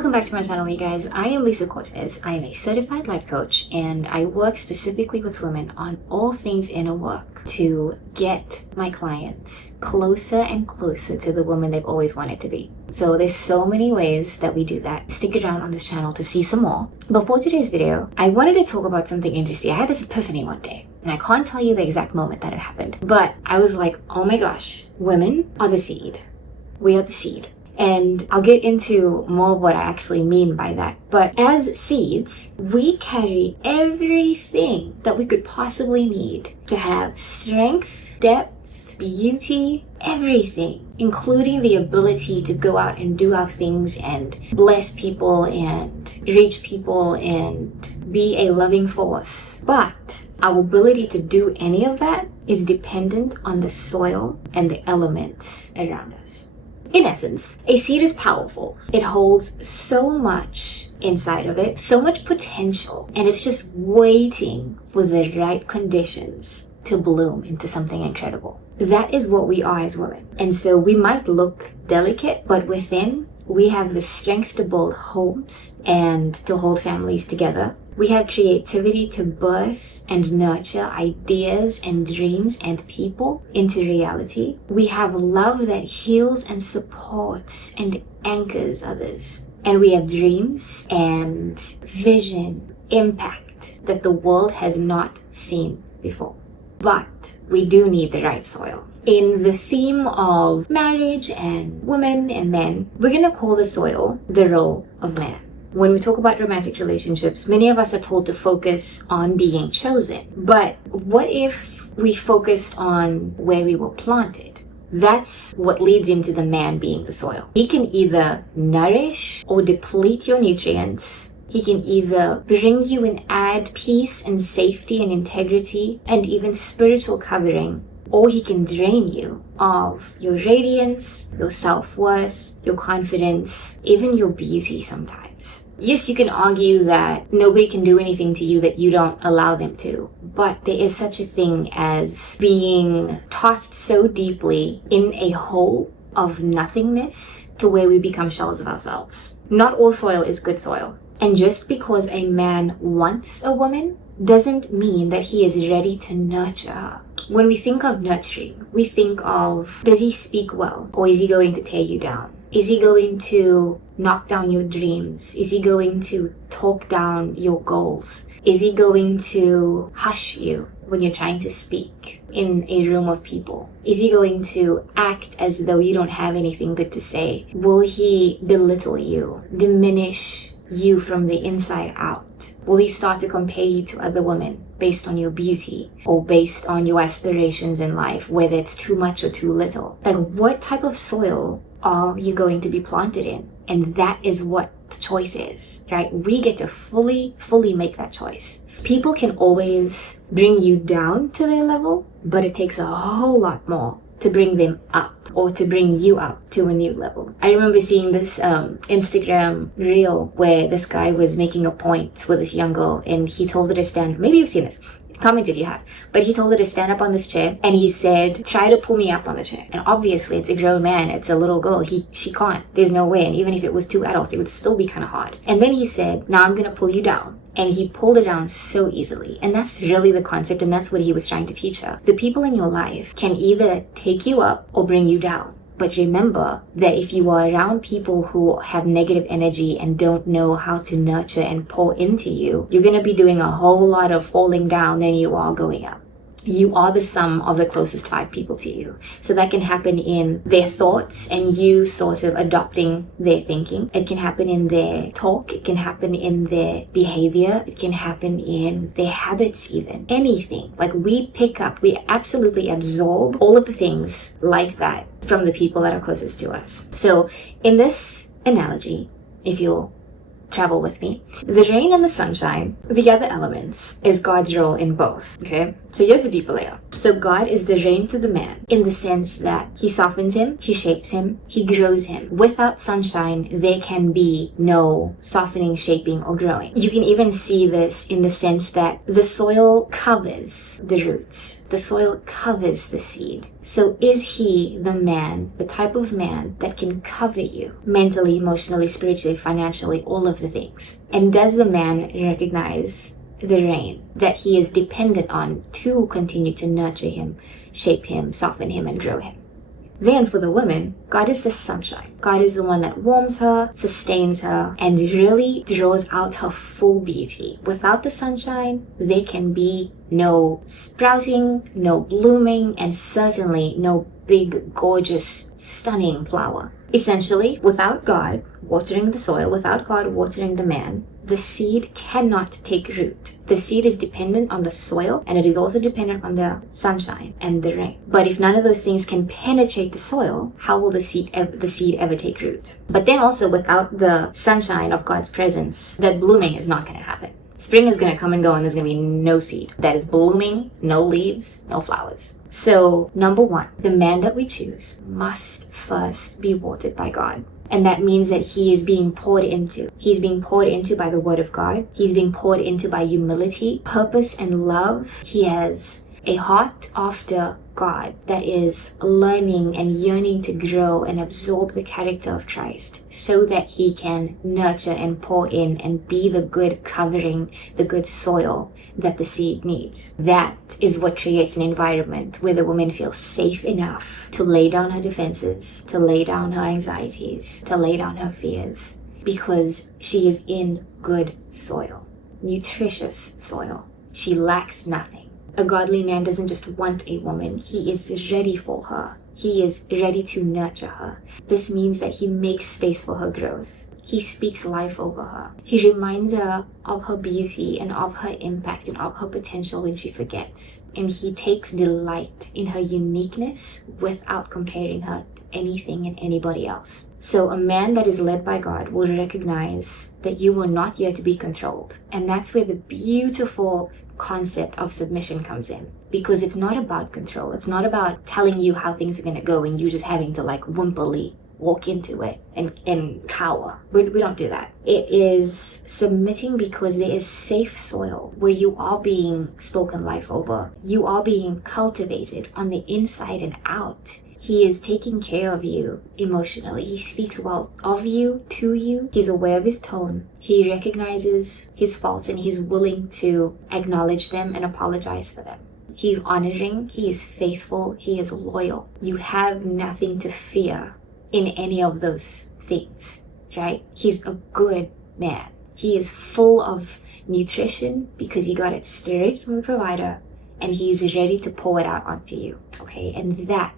Welcome back to my channel, you guys. I am Lisa Cortez. I am a certified life coach and I work specifically with women on all things inner work to get my clients closer and closer to the woman they've always wanted to be. So there's so many ways that we do that. Stick around on this channel to see some more. Before today's video, I wanted to talk about something interesting. I had this epiphany one day and I can't tell you the exact moment that it happened, but I was like, oh my gosh, women are the seed. We are the seed. And I'll get into more of what I actually mean by that. But as seeds, we carry everything that we could possibly need to have strength, depth, beauty, everything, including the ability to go out and do our things and bless people and reach people and be a loving force. But our ability to do any of that is dependent on the soil and the elements around us. In essence, a seed is powerful. It holds so much inside of it, so much potential, and it's just waiting for the right conditions to bloom into something incredible. That is what we are as women. And so we might look delicate, but within, we have the strength to build homes and to hold families together. We have creativity to birth and nurture ideas and dreams and people into reality. We have love that heals and supports and anchors others. And we have dreams and vision, impact that the world has not seen before. But we do need the right soil. In the theme of marriage and women and men, we're going to call the soil the role of man. When we talk about romantic relationships, many of us are told to focus on being chosen. But what if we focused on where we were planted? That's what leads into the man being the soil. He can either nourish or deplete your nutrients. He can either bring you and add peace and safety and integrity and even spiritual covering, or he can drain you of your radiance, your self-worth, your confidence, even your beauty sometimes. Yes, you can argue that nobody can do anything to you that you don't allow them to, but there is such a thing as being tossed so deeply in a hole of nothingness to where we become shells of ourselves. Not all soil is good soil. And just because a man wants a woman doesn't mean that he is ready to nurture her. When we think of nurturing, we think of, does he speak well or is he going to tear you down? Is he going to knock down your dreams? Is he going to talk down your goals? Is he going to hush you when you're trying to speak in a room of people? Is he going to act as though you don't have anything good to say? Will he belittle you, diminish you from the inside out? Will he start to compare you to other women based on your beauty or based on your aspirations in life, whether it's too much or too little? Like, what type of soil are you going to be planted in? And that is what the choice is, right? We get to fully make that choice. People can always bring you down to their level, but it takes a whole lot more to bring them up or to bring you up to a new level. I remember seeing this Instagram reel where this guy was making a point with this young girl and he told her to stand, maybe you've seen this, comment if you have, but he told her to stand up on this chair and he said, try to pull me up on the chair. And obviously it's a grown man, it's a little girl, she can't, there's no way. And even if it was two adults, it would still be kind of hard. And then he said, now I'm gonna pull you down. And he pulled her down so easily. And that's really the concept, and that's what he was trying to teach her. The people in your life can either take you up or bring you down. But remember that if you are around people who have negative energy and don't know how to nurture and pour into you, you're going to be doing a whole lot of falling down than you are going up. You are the sum of the closest 5 people to you. So that can happen in their thoughts and you sort of adopting their thinking. It can happen in their talk. It can happen in their behavior. It can happen in their habits even. Anything. Like we absolutely absorb all of the things like that from the people that are closest to us. So in this analogy, if you'll travel with me, the rain and the sunshine, the other elements, is God's role in both. Okay, so here's the deeper layer. So God is the rain to the man in the sense that he softens him, he shapes him, he grows him. Without sunshine, there can be no softening, shaping, or growing. You can even see this in the sense that the soil covers the roots. The soil covers the seed. So is he the man, the type of man that can cover you mentally, emotionally, spiritually, financially, all of the things? And does the man recognize the rain that he is dependent on to continue to nurture him, shape him, soften him, and grow him? Then for the woman, God is the sunshine. God is the one that warms her, sustains her, and really draws out her full beauty. Without the sunshine, there can be no sprouting, no blooming, and certainly no big, gorgeous, stunning flower. Essentially, without God watering the soil, without God watering the man, the seed cannot take root. The seed is dependent on the soil, and it is also dependent on the sunshine and the rain. But if none of those things can penetrate the soil, how will the seed ever take root? But then also, without the sunshine of God's presence, that blooming is not going to happen. Spring is going to come and go, and there's going to be no seed that is blooming, no leaves, no flowers. So, number one, the man that we choose must first be watered by God. And that means that he is being poured into. He's being poured into by the word of God. He's being poured into by humility, purpose, and love. He has a heart after God that is learning and yearning to grow and absorb the character of Christ so that he can nurture and pour in and be the good covering, the good soil that the seed needs. That is what creates an environment where the woman feels safe enough to lay down her defenses, to lay down her anxieties, to lay down her fears, because she is in good soil, nutritious soil. She lacks nothing. A godly man doesn't just want a woman, he is ready for her. He is ready to nurture her. This means that he makes space for her growth. He speaks life over her. He reminds her of her beauty and of her impact and of her potential when she forgets. And he takes delight in her uniqueness without comparing her to anything and anybody else. So a man that is led by God will recognize that you were not here to be controlled. And that's where the beautiful concept of submission comes in, because it's not about control. It's not about telling you how things are going to go and you just having to like whimperly walk into it and cower. We don't do that. It is submitting because there is safe soil where you are being spoken life over. You are being cultivated on the inside and out. He is taking care of you emotionally. He speaks well of you, to you. He's aware of his tone. He recognizes his faults and he's willing to acknowledge them and apologize for them. He's honoring. He is faithful. He is loyal. You have nothing to fear in any of those things, right? He's a good man. He is full of nutrition because he got it straight from the provider, and he's ready to pour it out onto you, okay? And that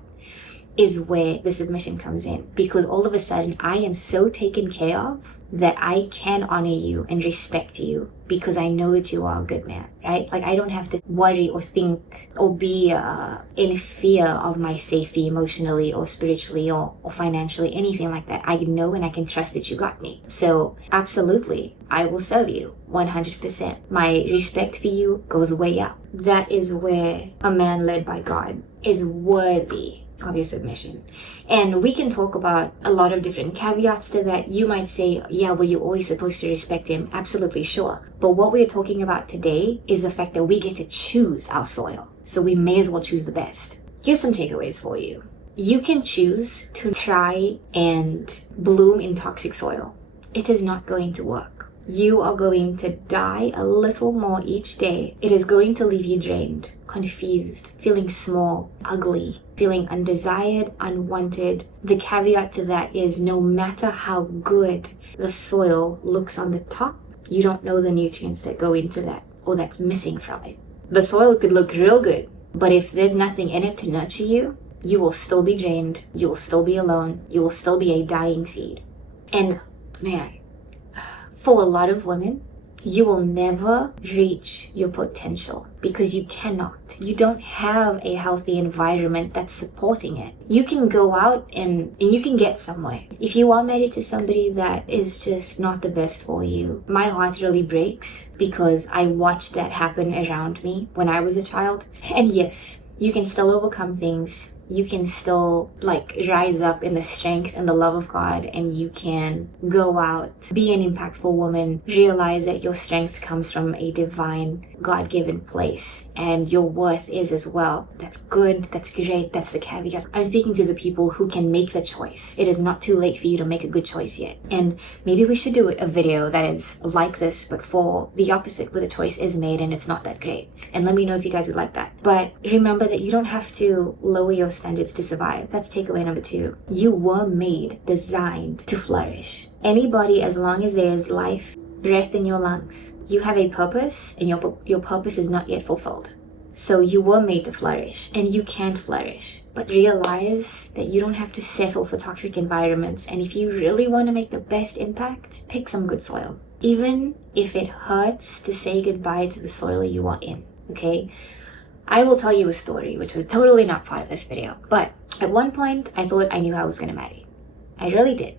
is where the submission comes in, because all of a sudden I am so taken care of that I can honor you and respect you because I know that you are a good man, right? Like I don't have to worry or think or be in fear of my safety emotionally or spiritually or financially, anything like that. I know and I can trust that you got me. So absolutely, I will serve you 100%. My respect for you goes way up. That is where a man led by God is worthy of your submission. And we can talk about a lot of different caveats to that. You might say, yeah, well, you're always supposed to respect him. Absolutely, sure. But what we're talking about today is the fact that we get to choose our soil. So we may as well choose the best. Here's some takeaways for you. You can choose to try and bloom in toxic soil. It is not going to work. You are going to die a little more each day. It is going to leave you drained, confused, feeling small, ugly, feeling undesired, unwanted. The caveat to that is no matter how good the soil looks on the top, you don't know the nutrients that go into that or that's missing from it. The soil could look real good, but if there's nothing in it to nurture you, you will still be drained, you will still be alone, you will still be a dying seed. And man, for a lot of women, you will never reach your potential because you cannot. You don't have a healthy environment that's supporting it. You can go out and you can get somewhere. If you are married to somebody that is just not the best for you, my heart really breaks because I watched that happen around me when I was a child. And yes, you can still overcome things. you can still like rise up in the strength and the love of God, and you can go out, be an impactful woman, realize that your strength comes from a divine, God-given place, and your worth is as well. That's good, that's great, that's the caveat. I'm speaking to the people who can make the choice. It is not too late for you to make a good choice yet. And maybe we should do a video that is like this, but for the opposite, where the choice is made and it's not that great. And let me know if you guys would like that. But remember that you don't have to lower your standards to survive. That's takeaway number 2. You were made, designed to flourish. Anybody, as long as there is life, breath in your lungs, you have a purpose, and your purpose is not yet fulfilled. So you were made to flourish, and you can flourish. But realize that you don't have to settle for toxic environments. And if you really want to make the best impact, pick some good soil. Even if it hurts to say goodbye to the soil you are in, okay? I will tell you a story, which was totally not part of this video. But at one point, I thought I knew who I was going to marry. I really did.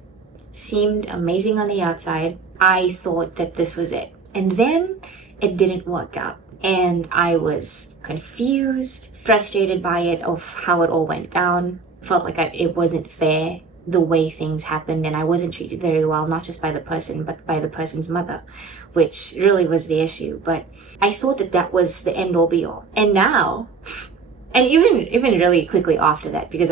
Seemed amazing on the outside. I thought that this was it. And then it didn't work out. And I was confused, frustrated by it, of how it all went down. Felt like it wasn't fair the way things happened, and I wasn't treated very well, not just by the person, but by the person's mother, which really was the issue. But I thought that was the end all be all. And now, and even really quickly after that, because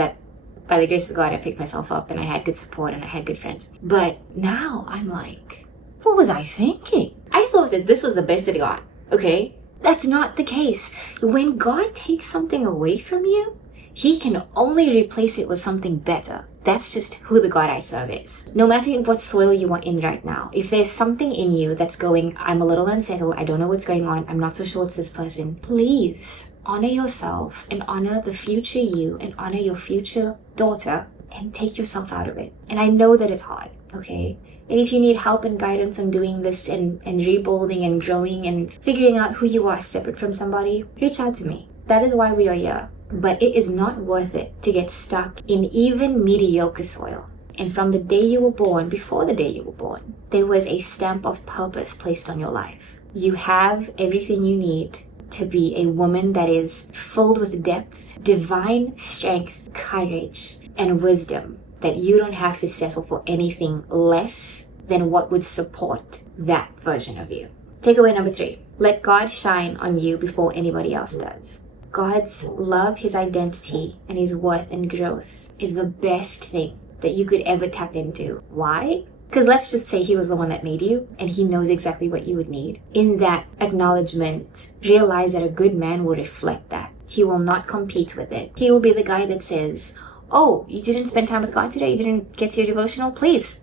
by the grace of God, I picked myself up and I had good support and I had good friends. But now I'm like, what was I thinking? I thought that this was the best it got, okay? That's not the case. When God takes something away from you, He can only replace it with something better. That's just who the God I serve is. No matter what soil you are in right now, if there's something in you that's going, I'm a little unsettled, I don't know what's going on, I'm not so sure it's this person, please honor yourself and honor the future you and honor your future daughter and take yourself out of it. And I know that it's hard, okay? And if you need help and guidance on doing this and rebuilding and growing and figuring out who you are separate from somebody, reach out to me. That is why we are here. But it is not worth it to get stuck in even mediocre soil. And from the day you were born, before the day you were born, there was a stamp of purpose placed on your life. You have everything you need to be a woman that is filled with depth, divine strength, courage, and wisdom, that you don't have to settle for anything less than what would support that version of you. Takeaway number 3, let God shine on you before anybody else does. God's love, His identity, and His worth and growth is the best thing that you could ever tap into. Why? Because let's just say He was the one that made you and He knows exactly what you would need. In that acknowledgement, realize that a good man will reflect that. He will not compete with it. He will be the guy that says, oh, you didn't spend time with God today? You didn't get to your devotional? Please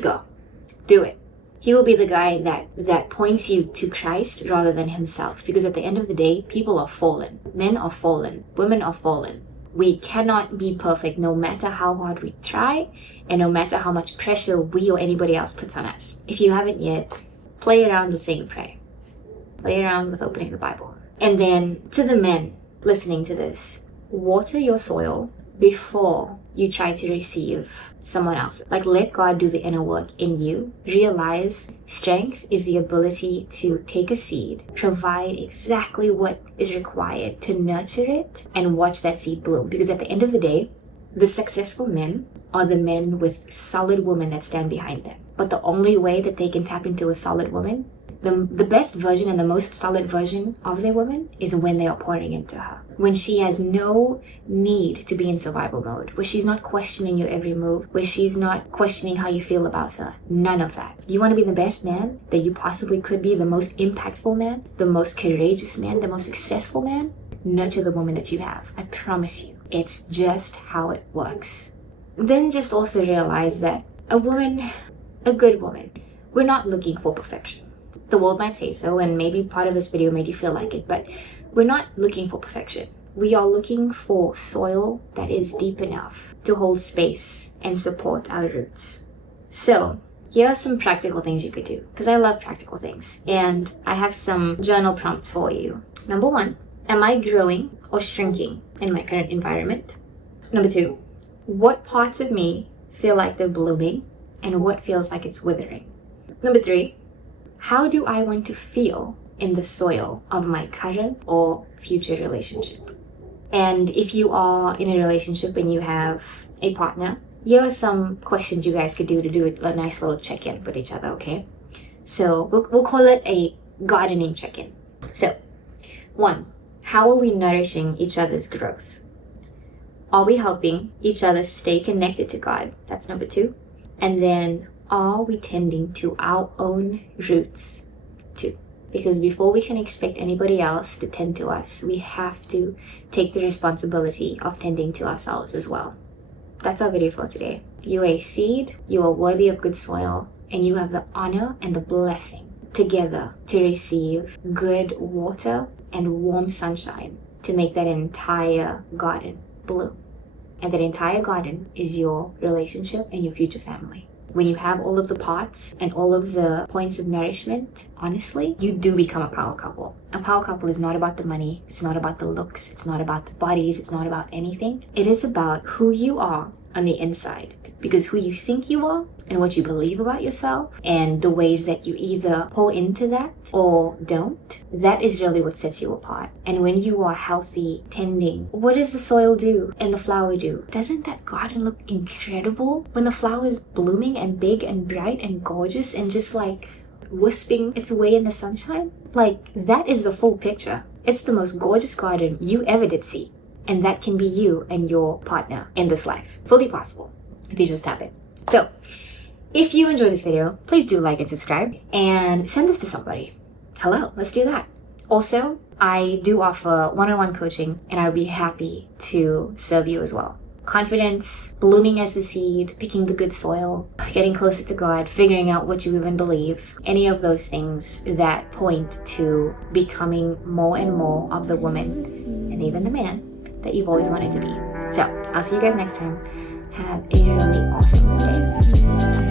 go. Do it. He will be the guy that points you to Christ rather than himself. Because at the end of the day, people are fallen. Men are fallen. Women are fallen. We cannot be perfect no matter how hard we try and no matter how much pressure we or anybody else puts on us. If you haven't yet, play around with saying pray. Play around with opening the Bible. And then to the men listening to this, water your soil before you try to receive someone else. Like, let God do the inner work in you. Realize strength is the ability to take a seed, provide exactly what is required to nurture it, and watch that seed bloom. Because at the end of the day, the successful men are the men with solid women that stand behind them. But the only way that they can tap into a solid woman, the best version and the most solid version of their woman, is when they are pouring into her. When she has no need to be in survival mode, where she's not questioning your every move, where she's not questioning how you feel about her. None of that. You want to be the best man that you possibly could be, the most impactful man, the most courageous man, the most successful man? Nurture the woman that you have. I promise you. It's just how it works. Then just also realize that a good woman, we're not looking for perfection. The world might say so, and maybe part of this video made you feel like it, but we're not looking for perfection. We are looking for soil that is deep enough to hold space and support our roots. So, here are some practical things you could do, because I love practical things, and I have some journal prompts for you. Number 1, am I growing or shrinking in my current environment? Number 2, what parts of me feel like they're blooming and what feels like it's withering? Number 3, how do I want to feel in the soil of my current or future relationship? And if you are in a relationship and you have a partner, here are some questions you guys could do to do a nice little check-in with each other, okay? So we'll call it a gardening check-in. So, 1, how are we nourishing each other's growth? Are we helping each other stay connected to God? That's number 2. And then, are we tending to our own roots? 2. Because before we can expect anybody else to tend to us, we have to take the responsibility of tending to ourselves as well. That's our video for today. You are a seed, you are worthy of good soil, and you have the honor and the blessing together to receive good water and warm sunshine to make that entire garden bloom. And that entire garden is your relationship and your future family. When you have all of the parts and all of the points of nourishment, honestly, you do become a power couple. A power couple is not about the money. It's not about the looks. It's not about the bodies. It's not about anything. It is about who you are on the inside. Because who you think you are and what you believe about yourself and the ways that you either pour into that or don't, that is really what sets you apart. And when you are healthy, tending, what does the soil do and the flower do? Doesn't that garden look incredible when the flower is blooming and big and bright and gorgeous and just like wisping its way in the sunshine? Like, that is the full picture. It's the most gorgeous garden you ever did see. And that can be you and your partner in this life. Fully possible if you just tap in. So, if you enjoyed this video, please do like and subscribe and send this to somebody. Hello, let's do that. Also, I do offer one-on-one coaching and I would be happy to serve you as well. Confidence, blooming as the seed, picking the good soil, getting closer to God, figuring out what you even believe. Any of those things that point to becoming more and more of the woman and even the man that you've always wanted to be. So, I'll see you guys next time. Have a really awesome day.